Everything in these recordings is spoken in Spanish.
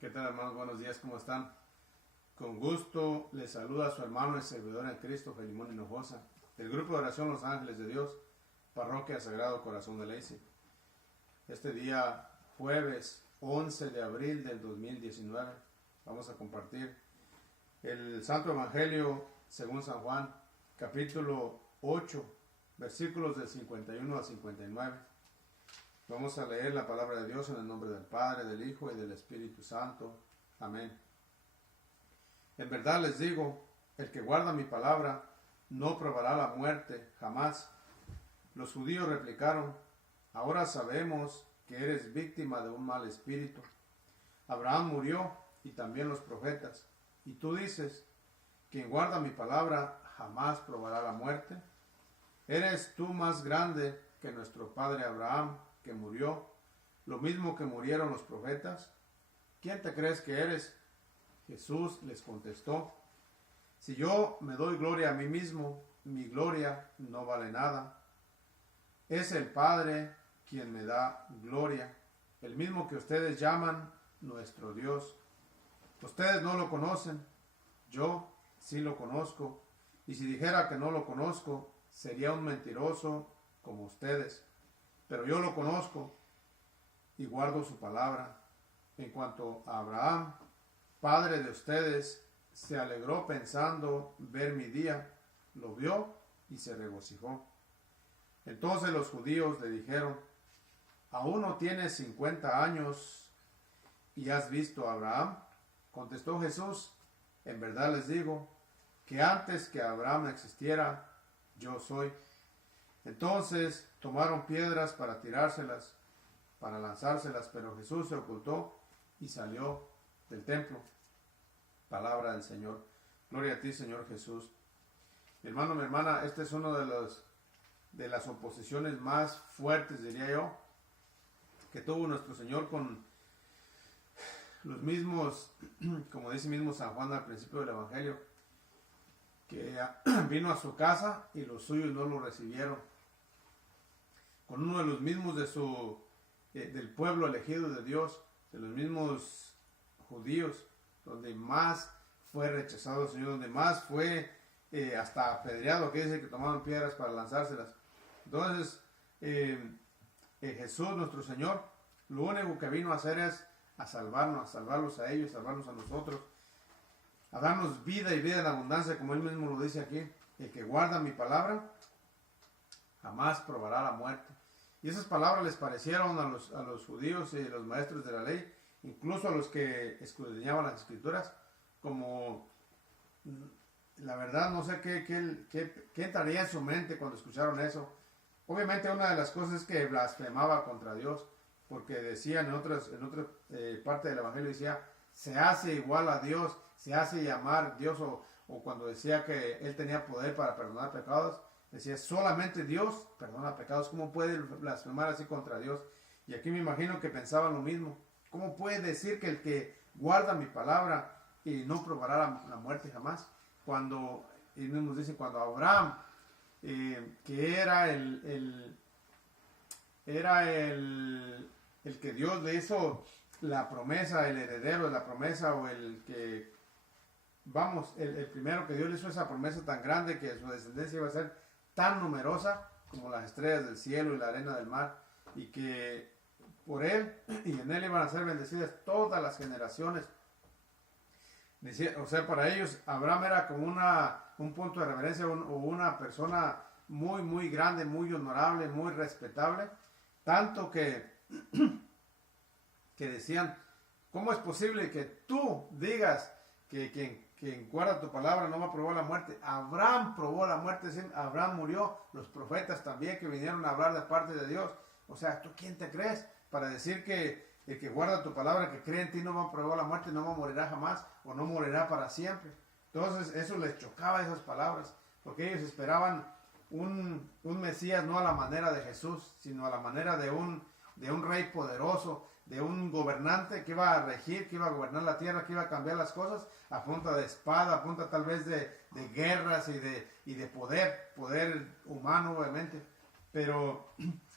¿Qué tal, hermanos? Buenos días, ¿cómo están? Con gusto les saluda a su hermano y servidor en Cristo, Felimón Hinojosa, del Grupo de Oración Los Ángeles de Dios, Parroquia Sagrado Corazón de Lacey. Este día, jueves 11 de abril del 2019, vamos a compartir el Santo Evangelio según San Juan, capítulo 8, versículos del 51 al 59. Vamos a leer la palabra de Dios en el nombre del Padre, del Hijo y del Espíritu Santo. Amén. En verdad les digo, el que guarda mi palabra no probará la muerte jamás. Los judíos replicaron, ahora sabemos que eres víctima de un mal espíritu. Abraham murió y también los profetas. Y tú dices, quien guarda mi palabra jamás probará la muerte. ¿Eres tú más grande que nuestro padre Abraham, que murió, lo mismo que murieron los profetas? ¿Quién te crees que eres? Jesús les contestó, si yo me doy gloria a mí mismo, mi gloria no vale nada. Es el Padre quien me da gloria, el mismo que ustedes llaman nuestro Dios. Ustedes no lo conocen, yo sí lo conozco, y si dijera que no lo conozco, sería un mentiroso como ustedes. Pero yo lo conozco y guardo su palabra. En cuanto a Abraham, padre de ustedes, se alegró pensando ver mi día, lo vio y se regocijó. Entonces los judíos le dijeron, ¿aún no tienes 50 años y has visto a Abraham? Contestó Jesús, en verdad les digo, que antes que Abraham existiera, yo soy. Entonces tomaron piedras para tirárselas, para lanzárselas, pero Jesús se ocultó y salió del templo. Palabra del Señor. Gloria a ti, Señor Jesús. Mi hermano, mi hermana, este es uno de las oposiciones más fuertes, diría yo, que tuvo nuestro Señor con los mismos, como dice mismo San Juan al principio del Evangelio, que vino a su casa y los suyos no lo recibieron. Con uno de los mismos del pueblo elegido de Dios, de los mismos judíos, donde más fue rechazado el Señor, donde más fue hasta apedreado, que dice que tomaban piedras para lanzárselas. Entonces, Jesús, nuestro Señor, lo único que vino a hacer es a salvarnos, a salvarlos a ellos, a salvarnos a nosotros, a darnos vida y vida en abundancia, como Él mismo lo dice aquí. El que guarda mi palabra jamás probará la muerte. Y esas palabras les parecieron a los judíos y los maestros de la ley, incluso a los que escudriñaban las escrituras, como, la verdad, no sé qué entraría en su mente cuando escucharon eso. Obviamente una de las cosas es que blasfemaba contra Dios, porque decían en otra parte del Evangelio, decía, se hace igual a Dios, se hace llamar Dios, o cuando decía que Él tenía poder para perdonar pecados, decía, solamente Dios perdona pecados. ¿Cómo puede blasfemar así contra Dios? Y aquí me imagino que pensaban lo mismo. ¿Cómo puede decir que el que guarda mi palabra y no probará la muerte jamás? Cuando, y nos dice, cuando Abraham, que era el que Dios le hizo la promesa, el heredero de la promesa, o el que, vamos, el primero que Dios le hizo esa promesa tan grande, que su descendencia iba a ser tan numerosa como las estrellas del cielo y la arena del mar, y que por él y en él iban a ser bendecidas todas las generaciones. O sea, para ellos Abraham era como un punto de reverencia, o una persona muy, muy grande, muy honorable, muy respetable, tanto que decían, ¿cómo es posible que tú digas que quien guarda tu palabra no va a probar la muerte? Abraham probó la muerte, Abraham murió, los profetas también que vinieron a hablar de parte de Dios. O sea, ¿tú quién te crees para decir que el que guarda tu palabra, que cree en ti, no va a probar la muerte, no va a morirá jamás, o no morirá para siempre? Entonces eso les chocaba, esas palabras, porque ellos esperaban un Mesías no a la manera de Jesús, sino a la manera de un rey poderoso, de un gobernante que iba a regir, que iba a gobernar la tierra, que iba a cambiar las cosas a punta de espada, a punta tal vez de guerras y de poder humano, obviamente. Pero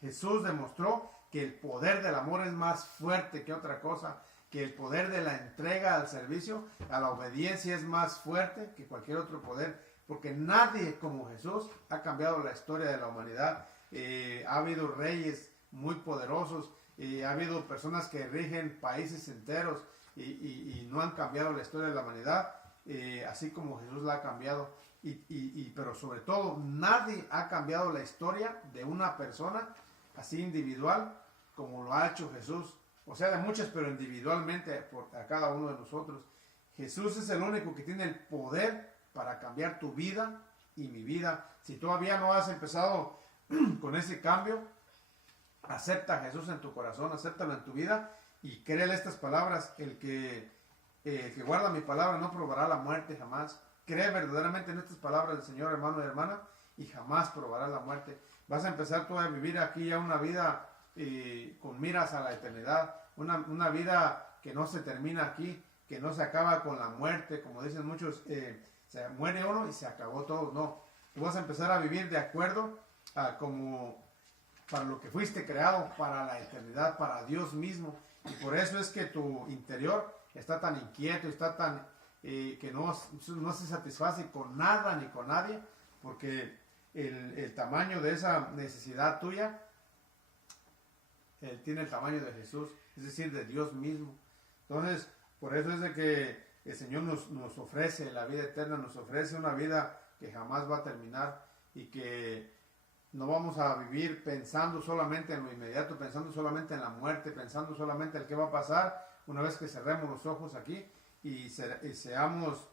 Jesús demostró que el poder del amor es más fuerte que otra cosa, que el poder de la entrega al servicio, a la obediencia es más fuerte que cualquier otro poder, porque nadie como Jesús ha cambiado la historia de la humanidad. Ha habido reyes muy poderosos, ha habido personas que rigen países enteros y no han cambiado la historia de la humanidad, así como Jesús la ha cambiado. Pero sobre todo, nadie ha cambiado la historia de una persona así individual como lo ha hecho Jesús. O sea, de muchas, pero individualmente a cada uno de nosotros. Jesús es el único que tiene el poder para cambiar tu vida y mi vida. Si todavía no has empezado con ese cambio, acepta a Jesús en tu corazón, acéptalo en tu vida y créele estas palabras: el que guarda mi palabra no probará la muerte jamás. Cree verdaderamente en estas palabras del Señor, hermano y hermana, y jamás probarás la muerte. Vas a empezar tú a vivir aquí ya una vida con miras a la eternidad, una vida que no se termina aquí, que no se acaba con la muerte, como dicen muchos, se muere uno y se acabó todo. No, tú vas a empezar a vivir de acuerdo a como para lo que fuiste creado, para la eternidad, para Dios mismo. Y por eso es que tu interior está tan inquieto, está tan que no se satisface con nada ni con nadie, porque el tamaño de esa necesidad tuya tiene el tamaño de Jesús, es decir, de Dios mismo. Entonces, por eso es de que el Señor nos ofrece la vida eterna, nos ofrece una vida que jamás va a terminar y que no vamos a vivir pensando solamente en lo inmediato, pensando solamente en la muerte, pensando solamente en qué va a pasar una vez que cerremos los ojos aquí y seamos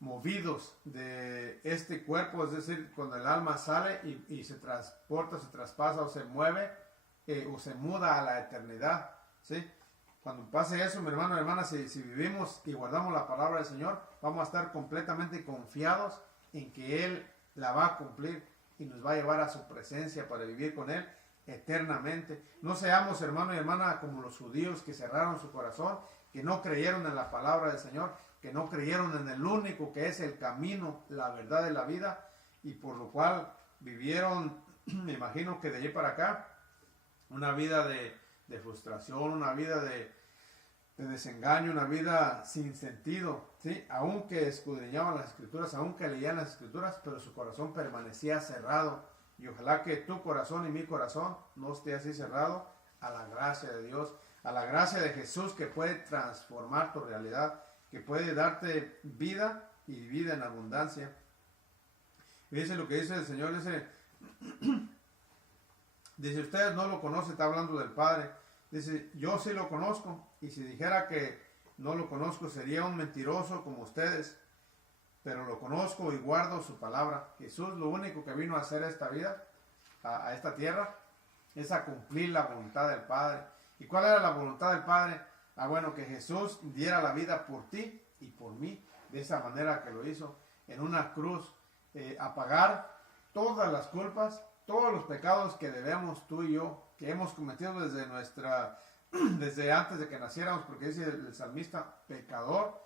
movidos de este cuerpo, es decir, cuando el alma sale y se transporta, se traspasa o se mueve o se muda a la eternidad, ¿sí? Cuando pase eso, mi hermano y hermana, si vivimos y guardamos la palabra del Señor, vamos a estar completamente confiados en que Él la va a cumplir y nos va a llevar a su presencia para vivir con Él eternamente. No seamos, hermano y hermana, como los judíos que cerraron su corazón, que no creyeron en la palabra del Señor, que no creyeron en el único que es el camino, la verdad y la vida, y por lo cual vivieron, me imagino que de allí para acá, una vida de frustración, una vida de desengaño, una vida sin sentido, ¿sí? Aunque escudriñaban las escrituras, aunque leían las escrituras, pero su corazón permanecía cerrado. Y ojalá que tu corazón y mi corazón no esté así cerrado a la gracia de Dios, a la gracia de Jesús, que puede transformar tu realidad, que puede darte vida y vida en abundancia. Fíjense lo que dice el Señor, dice, ustedes no lo conocen, está hablando del Padre. Dice, yo sí lo conozco, y si dijera que no lo conozco sería un mentiroso como ustedes, pero lo conozco y guardo su palabra. Jesús lo único que vino a hacer esta vida, a esta tierra, es a cumplir la voluntad del Padre. ¿Y cuál era la voluntad del Padre? Bueno, que Jesús diera la vida por ti y por mí, de esa manera que lo hizo, en una cruz, a pagar todas las culpas, todos los pecados que debemos tú y yo, que hemos cometido desde antes de que naciéramos, porque dice el salmista, pecador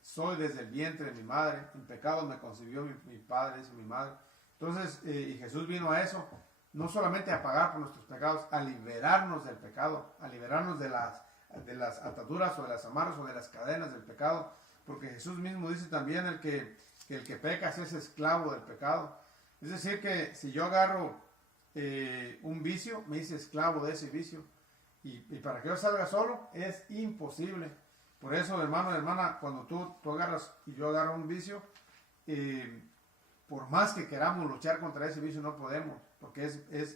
soy desde el vientre de mi madre, en pecado me concibió mi padre, dice mi madre. Entonces, y Jesús vino a eso, no solamente a pagar por nuestros pecados, a liberarnos del pecado, a liberarnos de las ataduras o de las amarras o de las cadenas del pecado, porque Jesús mismo dice también que el que peca es esclavo del pecado. Es decir, que si yo agarro un vicio, me hice esclavo de ese vicio. Y para que yo salga solo, es imposible. Por eso, hermano, hermana, cuando tú agarras y yo agarro un vicio, por más que queramos luchar contra ese vicio, no podemos. Porque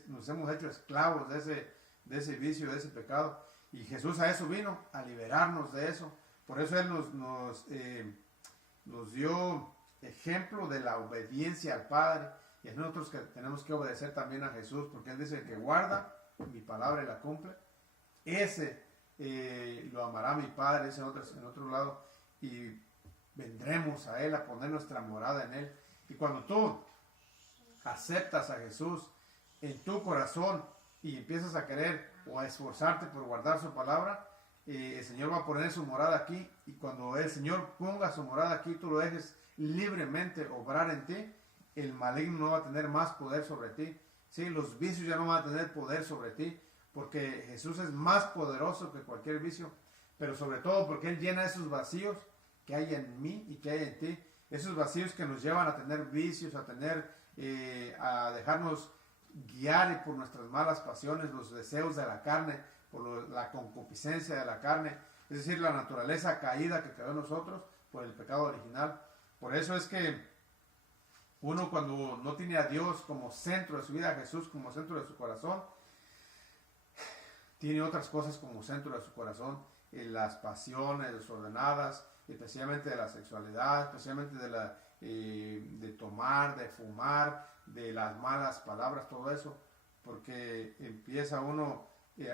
nos hemos hecho esclavos de ese vicio, de ese pecado. Y Jesús a eso vino, a liberarnos de eso. Por eso Él nos dio ejemplo de la obediencia al Padre. Y es nosotros que tenemos que obedecer también a Jesús, porque Él dice que guarda mi palabra y la cumple. Ese lo amará mi Padre, ese en otro lado, y vendremos a Él a poner nuestra morada en Él. Y cuando tú aceptas a Jesús en tu corazón y empiezas a querer o a esforzarte por guardar su palabra, el Señor va a poner su morada aquí, y cuando el Señor ponga su morada aquí, tú lo dejes libremente obrar en ti, el maligno no va a tener más poder sobre ti. ¿sí? Los vicios ya no van a tener poder sobre ti, porque Jesús es más poderoso que cualquier vicio, pero sobre todo porque Él llena esos vacíos que hay en mí y que hay en ti, esos vacíos que nos llevan a tener vicios, a dejarnos guiar por nuestras malas pasiones, los deseos de la carne, por la concupiscencia de la carne, es decir, la naturaleza caída que quedó en nosotros por el pecado original. Por eso es que uno, cuando no tiene a Dios como centro de su vida, a Jesús como centro de su corazón, tiene otras cosas como centro de su corazón, las pasiones desordenadas, especialmente de la sexualidad, especialmente de tomar, de fumar, de las malas palabras, todo eso, porque empieza uno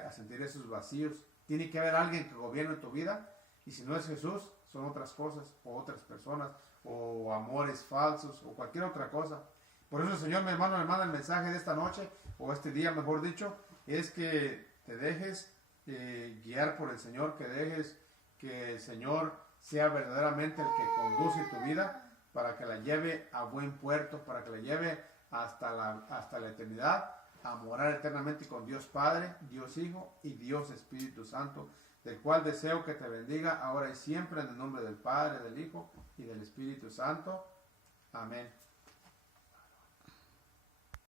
a sentir esos vacíos. Tiene que haber alguien que gobierne tu vida, y si no es Jesús, son otras cosas, o otras personas, o amores falsos, o cualquier otra cosa. Por eso el Señor, mi hermano, me manda el mensaje de esta noche, o este día, mejor dicho, es que te dejes guiar por el Señor, que dejes que el Señor sea verdaderamente el que conduce tu vida, para que la lleve a buen puerto, para que la lleve hasta la eternidad, a morar eternamente con Dios Padre, Dios Hijo y Dios Espíritu Santo, del cual deseo que te bendiga ahora y siempre, en el nombre del Padre, del Hijo y del Espíritu Santo. Amén.